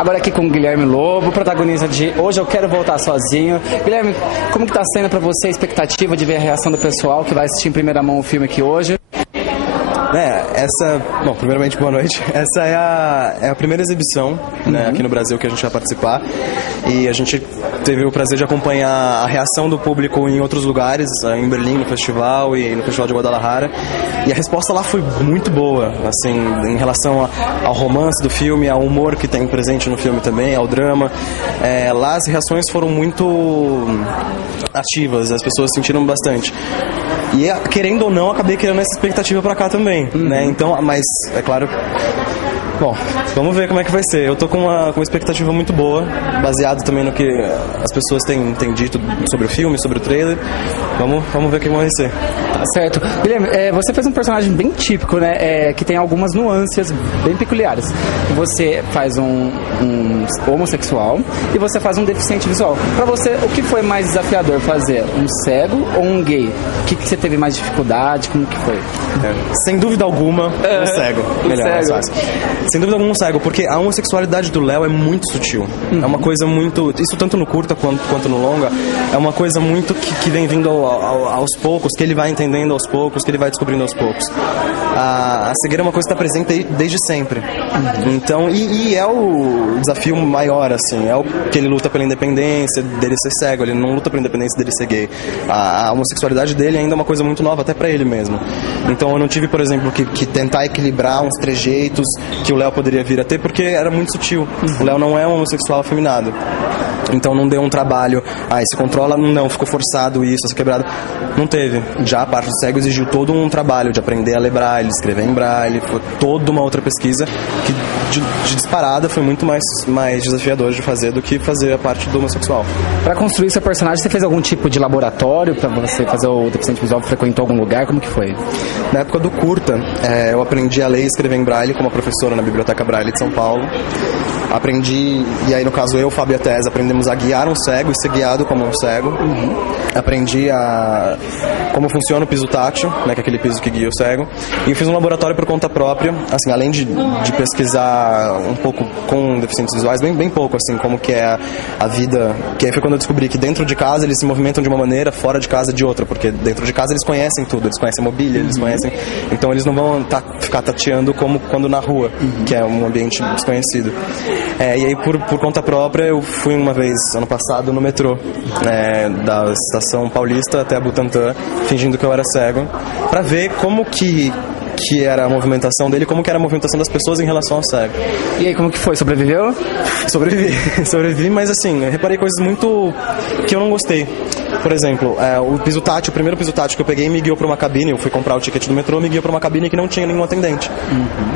Agora aqui com o Guilherme Lobo, protagonista de Hoje Eu Quero Voltar Sozinho. Guilherme, como que tá sendo pra você a expectativa de ver a reação do pessoal que vai assistir em primeira mão o filme aqui hoje? Bom, primeiramente, boa noite. Essa é a primeira exibição, né, aqui no Brasil que a gente vai participar, e a gente teve o prazer de acompanhar a reação do público em outros lugares, em Berlim, no festival e no Festival de Guadalajara, e a resposta lá foi muito boa, assim, em relação ao romance do filme, ao humor que tem presente no filme também, ao drama. Lá as reações foram muito ativas, as pessoas sentiram bastante. E, querendo ou não, acabei criando essa expectativa pra cá também, né? Então, mas, é claro... Bom, vamos ver como é que vai ser. Eu tô com uma expectativa muito boa, baseado também no que as pessoas têm dito sobre o filme, sobre o trailer. Vamos ver o que vai ser. Tá certo. Guilherme, você fez um personagem bem típico, né? Que tem algumas nuances bem peculiares. Você faz um homossexual e você faz um deficiente visual. Pra você, o que foi mais desafiador fazer? Um cego ou um gay? O que você teve mais dificuldade? Como que foi? Sem dúvida alguma, um cego. Melhor, mais fácil. Sem dúvida alguma, um cego, porque a homossexualidade do Léo é muito sutil. É uma coisa muito... Isso tanto no curta quanto no longa, é uma coisa muito que vem vindo aos poucos, que ele vai entendendo aos poucos, que ele vai descobrindo aos poucos. A cegueira é uma coisa que está presente desde sempre. Então, e é o desafio maior, assim, é o que ele luta pela independência dele ser cego, ele não luta pela independência dele ser gay. A homossexualidade dele ainda é uma coisa muito nova, até pra ele mesmo. Então eu não tive, por exemplo, que tentar equilibrar uns trejeitos que o Léo poderia vir a ter, porque era muito sutil. O Léo não é um homossexual afeminado. Então não deu um trabalho, se controla, não, ficou forçado isso, essa quebrada. Não teve. Já a parte do cego exigiu todo um trabalho de aprender a ler braille, escrever em braille, foi toda uma outra pesquisa que de disparada foi muito mais desafiador de fazer do que fazer a parte do homossexual. Pra construir seu personagem, você fez algum tipo de laboratório pra você fazer o deficiente visual? Frequentou algum lugar? Como que foi? Na época do curta, eu aprendi a ler e escrever em braille com uma professora na Biblioteca Braille de São Paulo. Aprendi, e aí no caso eu, Fábio e a Tese, aprendemos a guiar um cego e ser guiado como um cego. Aprendi como funciona o piso tátil, né, que é aquele piso que guia o cego. E eu fiz um laboratório por conta própria, assim, além de pesquisar um pouco com deficientes visuais, bem pouco, assim, como que é a vida. Que aí foi quando eu descobri que dentro de casa eles se movimentam de uma maneira, fora de casa de outra, porque dentro de casa eles conhecem tudo, eles conhecem a mobília, eles conhecem... Então eles não vão ficar tateando como quando na rua, que é um ambiente desconhecido. E aí, por conta própria, eu fui uma vez, ano passado, no metrô, da Estação Paulista até a Butantã, fingindo que eu era cego, pra ver como que era a movimentação dele, como que era a movimentação das pessoas em relação ao cego. E aí, como que foi? Sobreviveu? Sobrevivi, mas assim, eu reparei coisas muito que eu não gostei. Por exemplo, o primeiro piso tátil que eu peguei me guiou para uma cabine, eu fui comprar o ticket do metrô, me guiou para uma cabine que não tinha nenhum atendente.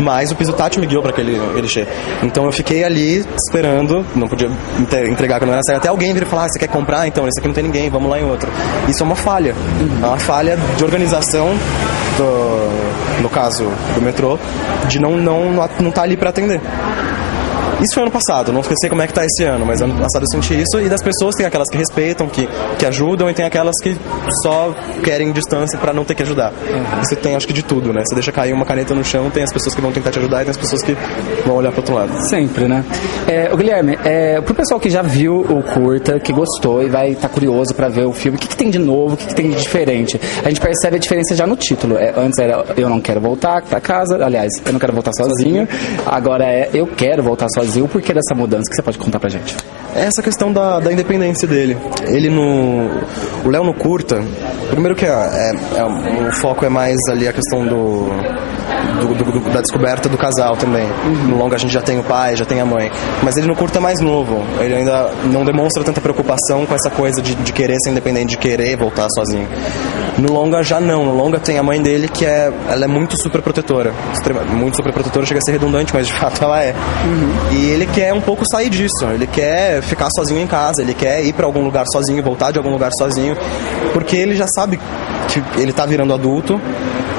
Mas o piso tátil me guiou para aquele guichê. Então eu fiquei ali esperando, não podia entregar quando não era cego, até alguém vir e falar, você quer comprar? Então, esse aqui não tem ninguém, vamos lá em outro. Isso é uma falha. É uma falha de organização no caso do metrô, de não tá ali para atender. Isso foi ano passado, não sei como é que tá esse ano, mas ano passado eu senti isso, e das pessoas tem aquelas que respeitam, que ajudam, e tem aquelas que só querem distância pra não ter que ajudar. Você tem, acho que de tudo, né? Você deixa cair uma caneta no chão, tem as pessoas que vão tentar te ajudar e tem as pessoas que vão olhar pro outro lado. Sempre, né? O Guilherme, pro pessoal que já viu o curta, que gostou e vai estar curioso pra ver o filme, o que tem de novo, o que tem de diferente? A gente percebe a diferença já no título. Antes era Eu Não Quero Voltar pra Casa, aliás, Eu Não Quero Voltar Sozinho, agora Eu Quero Voltar Sozinho. O porquê dessa mudança que você pode contar pra gente? Essa questão da independência dele. O Léo no curta, primeiro que o foco é mais ali a questão da descoberta do casal também. No longa a gente já tem o pai, já tem a mãe. Mas ele no curta é mais novo. Ele ainda não demonstra tanta preocupação com essa coisa de querer ser independente, de querer voltar sozinho. No longa já não. No longa tem a mãe dele que ela é muito super protetora. Muito super protetora, chega a ser redundante, mas de fato ela é. E ele quer um pouco sair disso. Ele quer ficar sozinho em casa. Ele quer ir pra algum lugar sozinho, voltar de algum lugar sozinho. Porque ele já sabe que ele tá virando adulto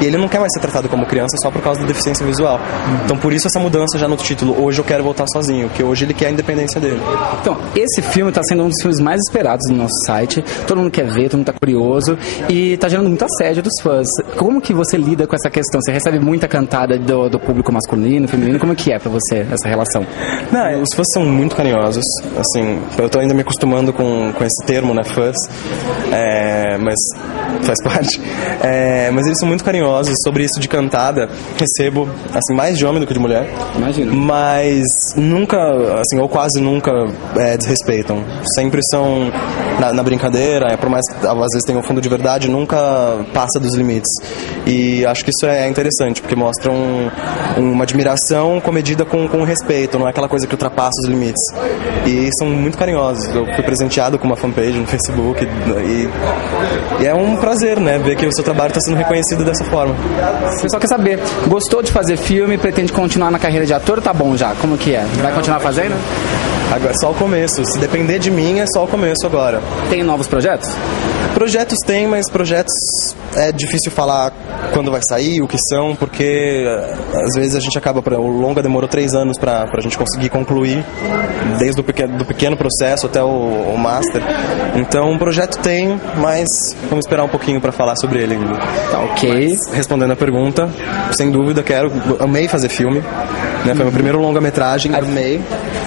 E ele não quer mais ser tratado como criança só por causa da deficiência visual. Então por isso essa mudança já no título, Hoje Eu Quero Voltar Sozinho, que hoje ele quer a independência dele. Então, esse filme está sendo um dos filmes mais esperados no nosso site, todo mundo quer ver, todo mundo está curioso e está gerando muito assédio dos fãs. Como que você lida com essa questão? Você recebe muita cantada do público masculino, feminino, como que é pra você essa relação? Não, os fãs são muito carinhosos, assim, eu tô ainda me acostumando com esse termo, né, fãs, mas faz parte, mas eles são muito carinhosos. Sobre isso de cantada, recebo, assim, mais de homem do que de mulher. Imagino. Mas nunca, assim, ou quase nunca desrespeitam. Sempre são na brincadeira, por mais que às vezes tenha um fundo de verdade, nunca passa dos limites. E acho que isso é interessante, porque mostra uma admiração comedida com respeito, não é aquela coisa que ultrapassa os limites. E são muito carinhosos. Eu fui presenteado com uma fanpage no Facebook e é um prazer, né, ver que o seu trabalho está sendo reconhecido dessa forma. O pessoal quer saber, gostou de fazer filme, pretende continuar na carreira de ator ou tá bom já? Como que é? Vai continuar fazendo? Agora é só o começo. Se depender de mim, é só o começo agora. Tem novos projetos? Projetos tem, mas projetos é difícil falar quando vai sair, o que são, porque às vezes a gente acaba... O longa demorou 3 anos pra gente conseguir concluir, desde do pequeno processo até o master. Então, um projeto tem, mas vamos esperar um pouquinho pra falar sobre ele ainda. Tá ok. Mas, respondendo a pergunta, sem dúvida, amei fazer filme, né? Foi meu primeiro longa-metragem, amei.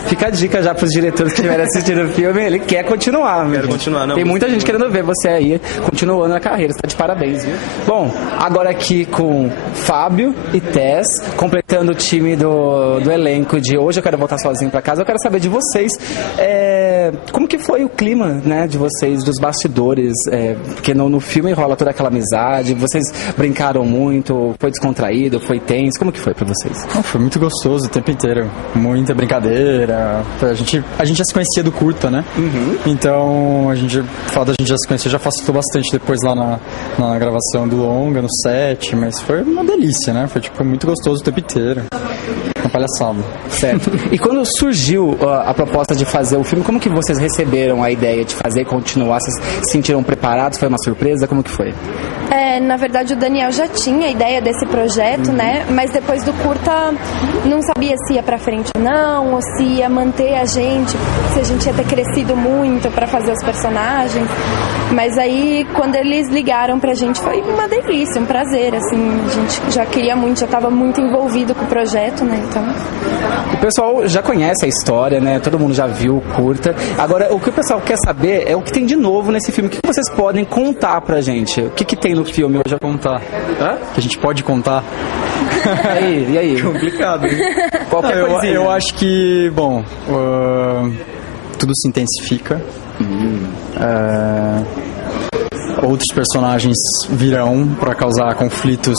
Fica a dica já pros diretores que estiverem assistindo o filme, ele quer continuar. Quero continuar, não. Tem muita gente querendo ver você aí, continuando a carreira, você tá de parabéns, viu? Bom, agora aqui com Fábio e Tess, completando o time do elenco de Hoje Eu Quero Voltar Sozinho pra Casa, eu quero saber de vocês, como que foi o clima, né, de vocês, dos bastidores, porque no filme rola toda aquela amizade, vocês brincaram muito, foi descontraído, foi tenso, como que foi pra vocês? Foi muito gostoso o tempo inteiro, muita brincadeira, a gente já se conhecia do curta, né? Uhum. Então, o fato da gente já se conhecer já facilitou bastante depois lá na gravação do longa, no set, mas foi uma delícia, né? Foi muito gostoso o tempo inteiro. Uma palhaçada. Certo. E quando surgiu a proposta de fazer o filme, como que vocês receberam a ideia de fazer e continuar? Vocês se sentiram preparados? Foi uma surpresa? Como que foi? Na verdade, o Daniel já tinha a ideia desse projeto, né? Mas depois do curta, não sabia se ia pra frente ou não, ou se ia manter a gente, se a gente ia ter crescido muito pra fazer os personagens. Mas aí, quando eles ligaram pra gente, foi uma delícia, um prazer, assim. A gente já queria muito, já tava muito envolvido com o projeto, né? Então... O pessoal já conhece a história, né? Todo mundo já viu o curta. Agora, o que o pessoal quer saber é o que tem de novo nesse filme. O que vocês podem contar pra gente? O que tem no filme hoje a contar? Hã? Que a gente pode contar? E aí? Complicado, hein? Qualquer coisinha. Eu acho que, bom, tudo se intensifica. Outros personagens virão para causar conflitos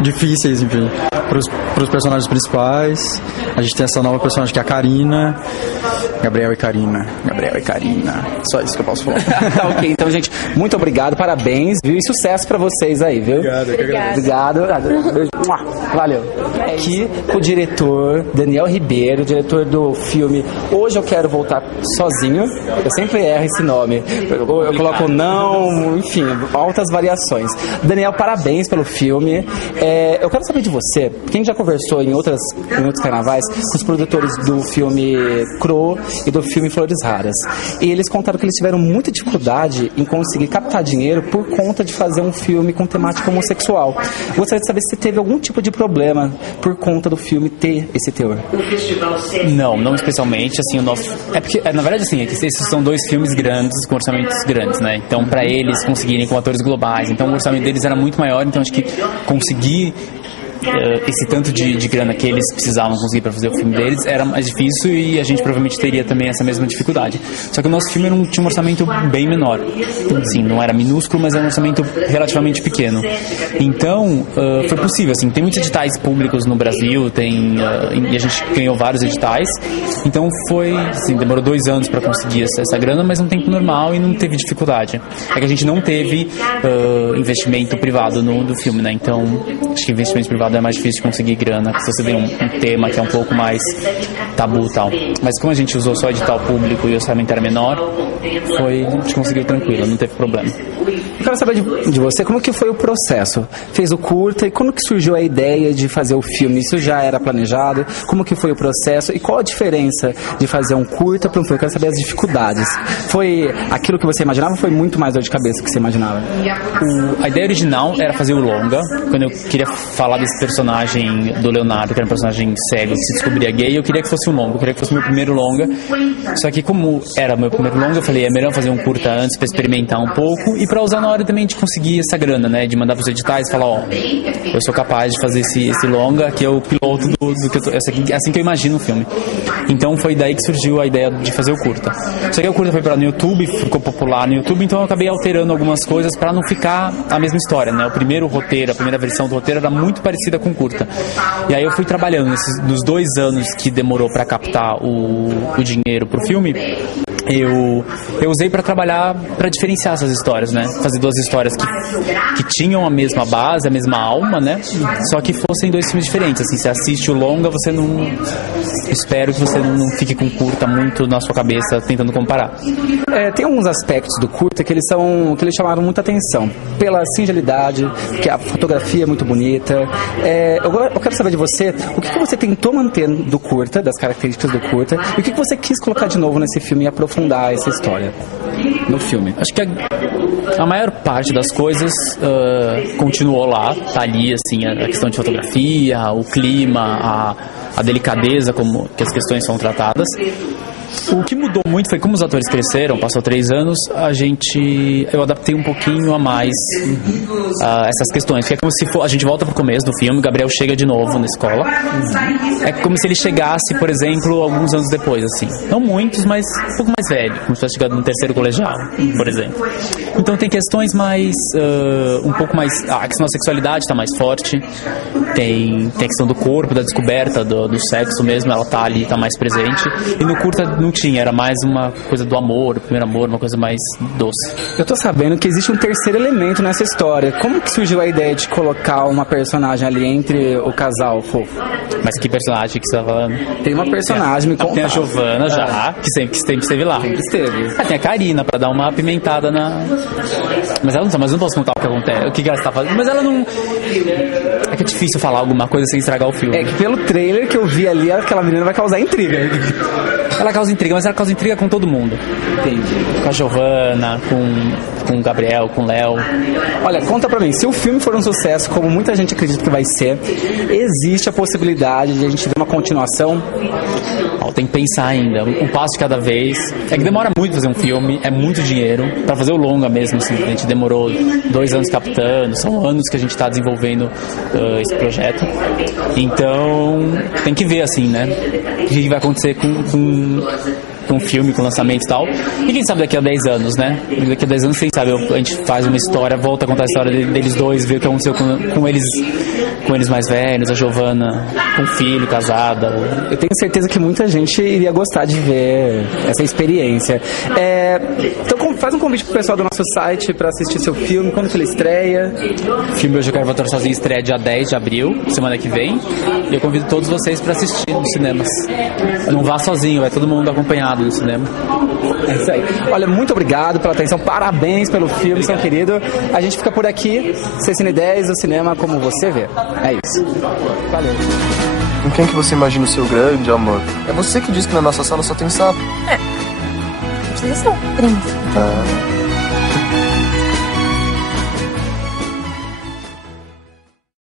difíceis, enfim, para os personagens principais. A gente tem essa nova personagem que é a Karina. Gabriel e Karina. Só isso que eu posso falar. Tá ok, então, gente, muito obrigado, parabéns, viu? E sucesso pra vocês aí, viu? Obrigado. Beijo. Valeu. Aqui o diretor Daniel Ribeiro, diretor do filme Hoje Eu Quero Voltar Sozinho. Eu sempre erro esse nome. Eu coloco não, enfim, altas variações. Daniel, parabéns pelo filme. Eu quero saber de você, quem já conversou em outros carnavais com os produtores do filme Crow e do filme Flores Raras. E eles contaram que eles tiveram muita dificuldade em conseguir captar dinheiro por conta de fazer um filme com temática homossexual. Gostaria de saber se você teve algum tipo de problema por conta do filme ter esse teor. Não especialmente, assim, o nosso... É porque, na verdade, assim, esses são 2 filmes grandes, com orçamentos grandes, né? Então, pra eles conseguirem com atores globais, então o orçamento deles era muito maior, então acho que conseguir esse tanto de grana que eles precisavam conseguir para fazer o filme deles era mais difícil e a gente provavelmente teria também essa mesma dificuldade. Só que o nosso filme tinha um orçamento bem menor. Assim, não era minúsculo, mas era um orçamento relativamente pequeno. Então, foi possível. Assim, tem muitos editais públicos no Brasil, e a gente ganhou vários editais. Então, assim, demorou 2 anos para conseguir essa grana, mas um tempo normal e não teve dificuldade. É que a gente não teve investimento privado do filme, né? Então, acho que investimento privado é mais difícil de conseguir grana, se você tem um tema que é um pouco mais tabu e tal. Mas como a gente usou só edital público e o orçamento era menor, a gente conseguiu tranquilo, não teve problema. Eu quero saber de você, como que foi o processo? Fez o curta e quando que surgiu a ideia de fazer o filme? Isso já era planejado? Como que foi o processo? E qual a diferença de fazer um curta para um filme? Eu quero saber as dificuldades. Foi aquilo que você imaginava ou foi muito mais dor de cabeça que você imaginava? A ideia original era fazer o longa, quando eu queria falar desse personagem do Leonardo, que era um personagem cego, que se descobria gay, eu queria que fosse um longa, eu queria que fosse meu primeiro longa. Só que como era meu primeiro longa, eu falei, é melhor fazer um curta antes para experimentar um pouco e para usar na hora também de conseguir essa grana, né? De mandar pros editais e falar, ó, eu sou capaz de fazer esse longa, que é o piloto do que eu tô, assim que eu imagino o filme. Então foi daí que surgiu a ideia de fazer o curta. Só que o curta foi para no YouTube, ficou popular no YouTube, então eu acabei alterando algumas coisas para não ficar a mesma história, né? O primeiro roteiro, a primeira versão do roteiro era muito parecida com o curta. E aí eu fui trabalhando nos 2 anos que demorou para captar o dinheiro pro filme. Eu usei para trabalhar, para diferenciar essas histórias, né? Fazer 2 histórias que tinham a mesma base, a mesma alma, né? Só que fossem 2 filmes diferentes. Assim, você assiste o longa, você não... Espero que você não fique com o curta muito na sua cabeça tentando comparar. Tem alguns aspectos do curta que eles chamaram muita atenção. Pela singelidade, que a fotografia é muito bonita. Eu quero saber de você, o que você tentou manter do curta, das características do curta, e o que você quis colocar de novo nesse filme e aprofundar essa história no filme? Acho que a maior parte das coisas continuou lá, tá ali, assim, a questão de fotografia, o clima, a delicadeza como que as questões são tratadas. O que mudou muito foi como os atores cresceram, passou 3 anos, eu adaptei um pouquinho a mais essas questões. Porque é como se a gente volta pro começo do filme, o Gabriel chega de novo na escola. É como se ele chegasse, por exemplo, alguns anos depois, assim. Não muitos, mas um pouco mais velho, como se tivesse chegado no 3º colegial, por exemplo. Então tem questões mais, um pouco mais... A questão da sexualidade está mais forte. Tem a questão do corpo, da descoberta do sexo mesmo, ela tá ali, tá mais presente. E no curta não tinha, era mais uma coisa do amor, o primeiro amor, uma coisa mais doce. Eu tô sabendo que existe um terceiro elemento nessa história. Como que surgiu a ideia de colocar uma personagem ali entre o casal fofo? Mas que personagem que você tá falando? Tem uma personagem, me conta. Tem a Giovana já, que sempre esteve lá. Sempre esteve. Tem a Karina, pra dar uma apimentada na... Mas ela não sabe, mas eu não posso contar o que acontece, o que ela está fazendo. Mas ela não... É que é difícil falar alguma coisa sem estragar o filme. É que pelo trailer que eu vi ali, aquela menina vai causar intriga. Ela causa intriga, mas ela causa intriga com todo mundo. Entendi. Com a Giovana, com o Gabriel, com o Léo. Olha, conta pra mim, se o filme for um sucesso, como muita gente acredita que vai ser, existe a possibilidade de a gente ver uma continuação? Tem que pensar ainda, um passo de cada vez. É que demora muito fazer um filme, é muito dinheiro. Pra fazer o longa mesmo, assim, a gente demorou 2 anos captando, são anos que a gente tá desenvolvendo esse projeto. Então, tem que ver, assim, né? O que vai acontecer com um filme, com lançamento e tal. E quem sabe daqui a 10 anos, né? Daqui a 10 anos, quem sabe, a gente faz uma história, volta a contar a história deles dois, ver o que aconteceu com eles mais velhos, a Giovana com filho, casada. Eu tenho certeza que muita gente iria gostar de ver essa experiência. Então faz um convite pro pessoal do nosso site para assistir seu filme, quando que ele estreia. O filme Hoje Eu Quero Voltar Sozinho estreia dia 10 de abril, semana que vem. E eu convido todos vocês para assistir nos cinemas. Não vá sozinho, vai todo mundo acompanhado no cinema. É isso aí. Olha, muito obrigado pela atenção, parabéns pelo filme, seu querido. A gente fica por aqui, Cine 10, o cinema como você vê. É isso. Valeu. Com quem que você imagina o seu grande amor? É você que diz que na nossa sala só tem sapo. Vocês são primos. Ah.